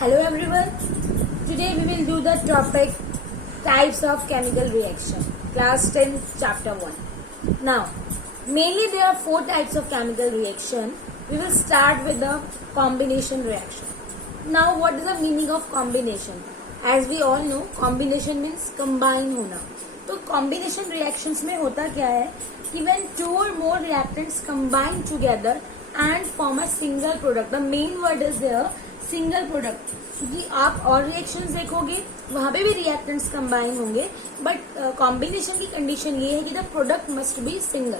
Hello everyone. Today we will do the topic types of chemical reaction. Class 10 chapter 1. Now, mainly there are 4 types of chemical reaction. We will start with the combination reaction. Now, what is the meaning of combination? As we all know, combination means combine होना. तो combination reactions में होता क्या है कि when 2 or more reactants combine together and form a single product. The main word is there single product, क्योंकि आप और रिएक्शंस देखोगे वहां पे भी रिएक्टेंट्स कंबाइन होंगे, बट कॉम्बिनेशन की कंडीशन ये है कि the product must be single.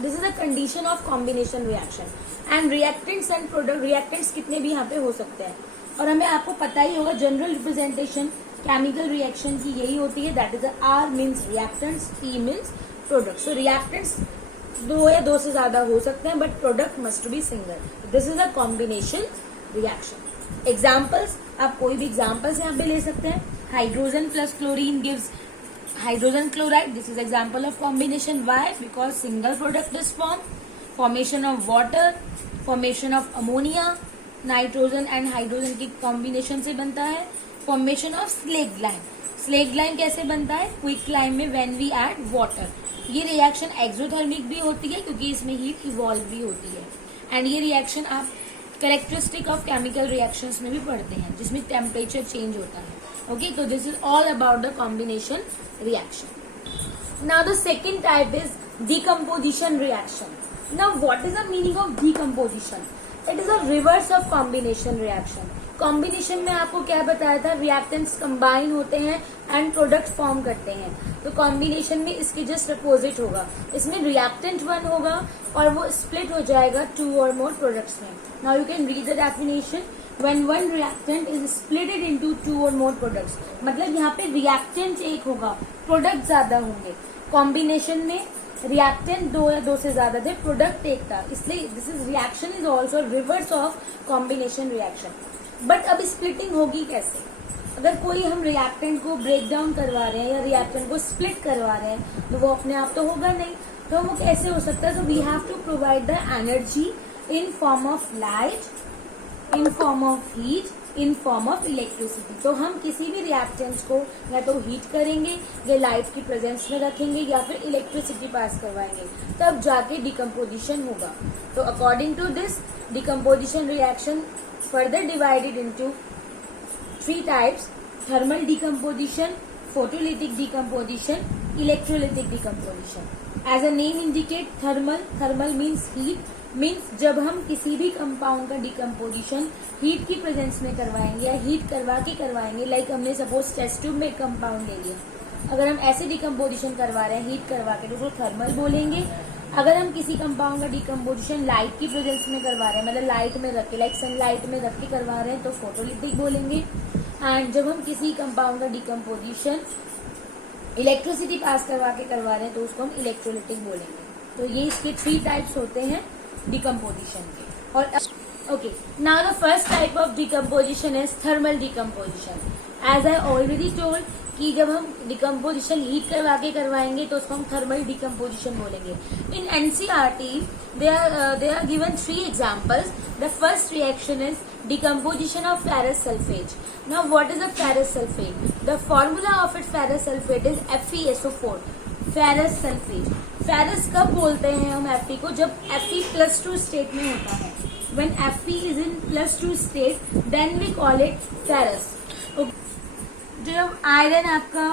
This is the condition of combination reaction. And reactants and product, reactants कितने भी यहाँ पे हो सकते हैं. और हमें आपको पता ही होगा जनरल रिप्रेजेंटेशन केमिकल रिएक्शन की यही होती है, that is R means reactants, P means product. So reactants 2 या 2 से ज्यादा हो सकते हैं, but product must be single. This is a combination reaction. Examples, आप कोई भी एग्जाम्पल्स यहाँ पे ले सकते हैं. Hydrogen plus chlorine gives hydrogen chloride. This is example of combination. Why? Because single product is form. Formation of water, formation of ammonia, nitrogen and hydrogen की combination से बनता है. Formation of slaked lime. Slaked lime कैसे बनता है? Quick lime में when we add water. ये reaction exothermic भी होती है क्योंकि इसमें हीट इवॉल्व भी होती है. एंड ये रिएक्शन आप कैरेक्टरिस्टिक ऑफ केमिकल रिएक्शंस में भी पढ़ते हैं, जिसमें टेम्परेचर चेंज होता है. ओके, तो this is all about the combination reaction. Now the second type is decomposition reaction. Now what is the meaning of decomposition? It is a reverse of combination reaction. Combination में आपको क्या बताया था? Reactants combine होते हैं and product form करते हैं. तो कॉम्बिनेशन में इसके जस्ट अपोजिट होगा. इसमें रिएक्टेंट 1 होगा और वो स्प्लिट हो जाएगा 2 और मोर प्रोडक्ट्स में. Now you can read the definition. When one reactant is splitted into 2 और मोर प्रोडक्ट्स, मतलब यहाँ पे रिएक्टेंट 1 होगा, प्रोडक्ट ज्यादा होंगे. कॉम्बिनेशन में रिएक्टेंट 2 या 2 से ज्यादा थे, प्रोडक्ट 1 था, इसलिए this is reaction is also reverse of combination reaction. But अब स्प्लिटिंग होगी कैसे? अगर कोई हम रिएक्टेंट को ब्रेक डाउन करवा रहे हैं या रिएक्टेंट को स्प्लिट करवा रहे हैं तो वो अपने आप तो होगा नहीं. तो वो कैसे हो सकता है? तो we have to provide the energy in form of light, in form of heat, in form of electricity. तो हम किसी भी रिएक्टेंट्स को या तो हीट करेंगे या लाइट की प्रेजेंस में रखेंगे या फिर इलेक्ट्रिसिटी पास करवाएंगे, तब जाके डिकम्पोजिशन होगा. तो according to this decomposition reaction further divided into 3 types: thermal decomposition, photolytic decomposition, electrolytic decomposition. As a name indicate, thermal means heat, means जब हम किसी भी कंपाउंड का डिकम्पोजिशन हीट की प्रेजेंस में करवाएंगे या हीट करवा के करवाएंगे, लाइक हमने सपोज टेस्ट ट्यूब में कंपाउंड ले लिया, अगर हम ऐसे डिकम्पोजिशन करवा रहे हैं हीट करवा के तो उसको थर्मल बोलेंगे. अगर हम किसी कंपाउंड का डिकम्पोजिशन लाइट की प्रेजेंस में करवा रहे हैं, मतलब लाइट में रख के, लाइक सनलाइट में रख के करवा रहे हैं, तो फोटोलिटिक बोलेंगे. एंड जब हम किसी कंपाउंड का डिकम्पोजिशन इलेक्ट्रिसिटी पास करवा के करवा रहे हैं तो उसको हम इलेक्ट्रोलिटिक बोलेंगे. तो ये इसके 3 टाइप्स होते हैं डिकम्पोजिशन के. और okay, now the first type of decomposition is thermal decomposition. As I already told कि जब हम डिकम्पोजिशन हीट करवा के करवाएंगे तो उसको हम थर्मल डिकम्पोजिशन बोलेंगे. In NCERT they are given 3 examples. The first reaction is decomposition of ferrous sulfate. Now what is a ferrous sulfate? The formula of its ferrous sulfate is FeSO4. ferrous sulfate. ferrous कब बोलते हैं हम Fe को? जब Fe +2 state में होता है. When Fe is in +2 state, then we call it ferrous. जब आयरन आपका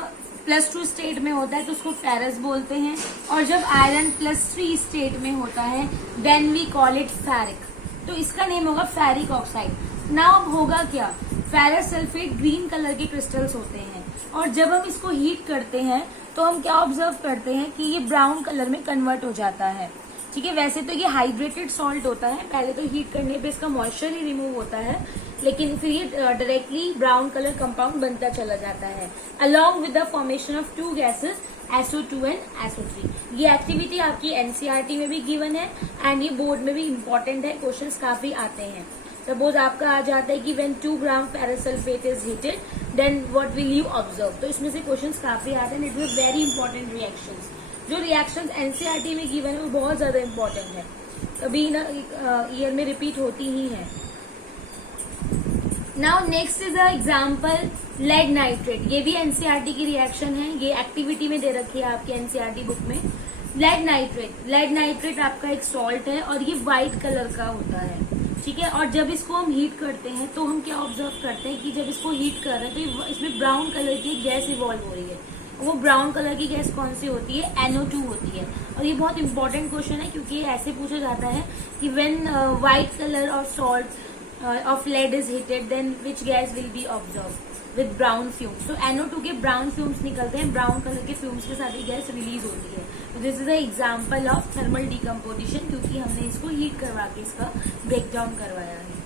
+2 स्टेट में होता है तो उसको फेरस बोलते हैं, और जब आयरन +3 स्टेट में होता है then we call it ferric. तो इसका नेम होगा फेरिक ऑक्साइड. नाउ अब होगा क्या? फेरस सल्फेट ग्रीन कलर के क्रिस्टल्स होते हैं, और जब हम इसको हीट करते हैं तो हम क्या ऑब्जर्व करते हैं कि ये ब्राउन कलर में कन्वर्ट हो जाता है. ठीक है, वैसे तो ये हाइड्रेटेड सॉल्ट होता है, पहले तो हीट करने पे इसका मॉइस्चर ही रिमूव होता है, लेकिन फिर ये डायरेक्टली ब्राउन कलर कंपाउंड बनता चला जाता है along with the formation of 2 gases SO2 and SO3. ये एक्टिविटी आपकी एनसीईआरटी में भी गिवन है एंड ये बोर्ड में भी इम्पोर्टेंट है, क्वेश्चंस काफी आते हैं. सपोज आपका आ जाता है कि when 2 gram ferrous sulphate is heated then what will you observe. तो इसमें से क्वेश्चंस काफी आते हैं. It was very important reactions. जो रिएक्शंस एनसीईआरटी में गिवन है वो बहुत ज्यादा इंपॉर्टेंट है, कभी ना ईयर में रिपीट होती ही है. Now next is a example lead nitrate. ये भी एनसीईआरटी की रिएक्शन है, ये एक्टिविटी में दे रखी है आपके एनसीईआरटी बुक में। लेड नाइट्रेट आपका एक सॉल्ट है और ये व्हाइट कलर का होता है, ठीक है। और जब इसको हम हीट करते हैं तो हम क्या ऑब्जर्व करते हैं कि जब इसको हीट कर रहे हैं तो इसमें ब्राउन कलर की गैस इवॉल्व हो रही है। वो ब्राउन कलर की गैस कौन सी होती है? NO2 होती है। और ये बहुत इंपॉर्टेंट क्वेश्चन है क्योंकि ये ऐसे पूछा जाता है कि when white colour of salt of lead is heated, then which gas will be observed with brown fumes? So NO2 के brown fumes निकलते हैं, brown कलर के fumes के साथ ये गैस रिलीज होती है। तो this is a example of thermal decomposition, क्योंकि हमने इसको हीट करवा के इसका ब्रेक डाउन करवाया है।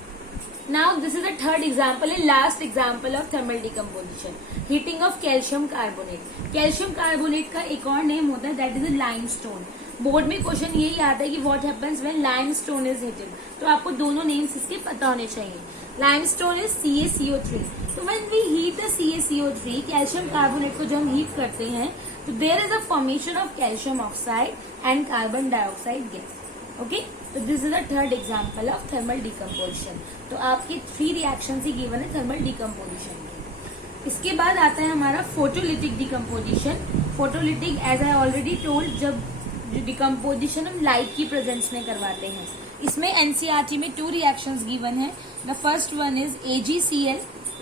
Now this is the third example and last example of thermal decomposition, heating of calcium carbonate. Calcium carbonate का एक और नेम होता है, दैट इज लाइमस्टोन। बोर्ड में क्वेश्चन यही आता है कि what happens when limestone is heated, तो आपको दोनों नेम्स इसके पता होने चाहिए। Limestone is CaCO3। तो when we heat the CaCO3, calcium carbonate को जब हम हीट करते हैं तो there is a formation of calcium oxide and carbon dioxide gas. Okay, तो this is the third example of thermal decomposition. तो आपकी 3 रिएक्शन ही गिवन है थर्मल डिकम्पोजिशन की। इसके बाद आता है हमारा photolytic decomposition. Photolytic as I already told, जब डिकम्पोजिशन हम लाइट की प्रेजेंस में करवाते हैं। इसमें एनसीईआरटी में 2 रिएक्शंस गिवन है। The first one is AgCl,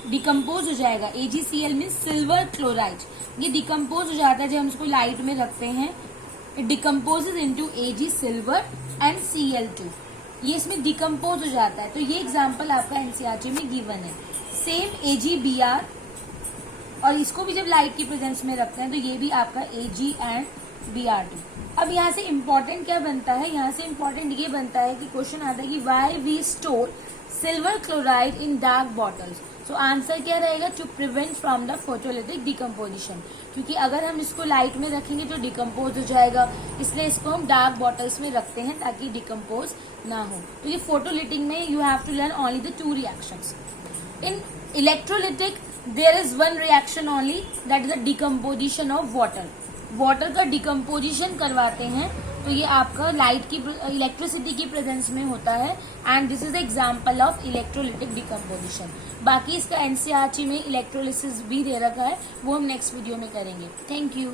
decompose हो जाएगा। AgCl mean silver chloride. ये डिकम्पोज हो जाता है जब हम इसको लाइट में रखते हैं। It decomposes into Ag silver and Cl2। ये इसमें डिकम्पोज हो जाता है। तो ये एग्जाम्पल आपका एनसीईआरटी में गिवन है। सेम AgBr, और इसको भी जब लाइट की प्रेजेंस में रखते हैं तो ये भी आपका Ag एंड Br2। अब यहाँ से इम्पोर्टेंट क्या बनता है? यहाँ से इम्पोर्टेंट ये बनता है कि क्वेश्चन आता है कि why we store silver chloride in dark bottles. So answer क्या रहेगा? To prevent from the photolytic decomposition, क्योंकि अगर हम इसको लाइट में रखेंगे तो डिकम्पोज हो जाएगा, इसलिए इसको हम डार्क बॉटल्स में रखते हैं ताकि डिकम्पोज ना हो। तो ये फोटोलिटिक में you have to learn only the 2 reactions. In electrolytic there is 1 reaction only, that is the decomposition of water. Water का डिकम्पोजिशन करवाते हैं तो ये आपका लाइट की इलेक्ट्रिसिटी की प्रेजेंस में होता है, and this is the example of electrolytic decomposition. बाकी इसका एनसीईआरटी में इलेक्ट्रोलिसिस भी दे रखा है, वो हम नेक्स्ट वीडियो में करेंगे। Thank you.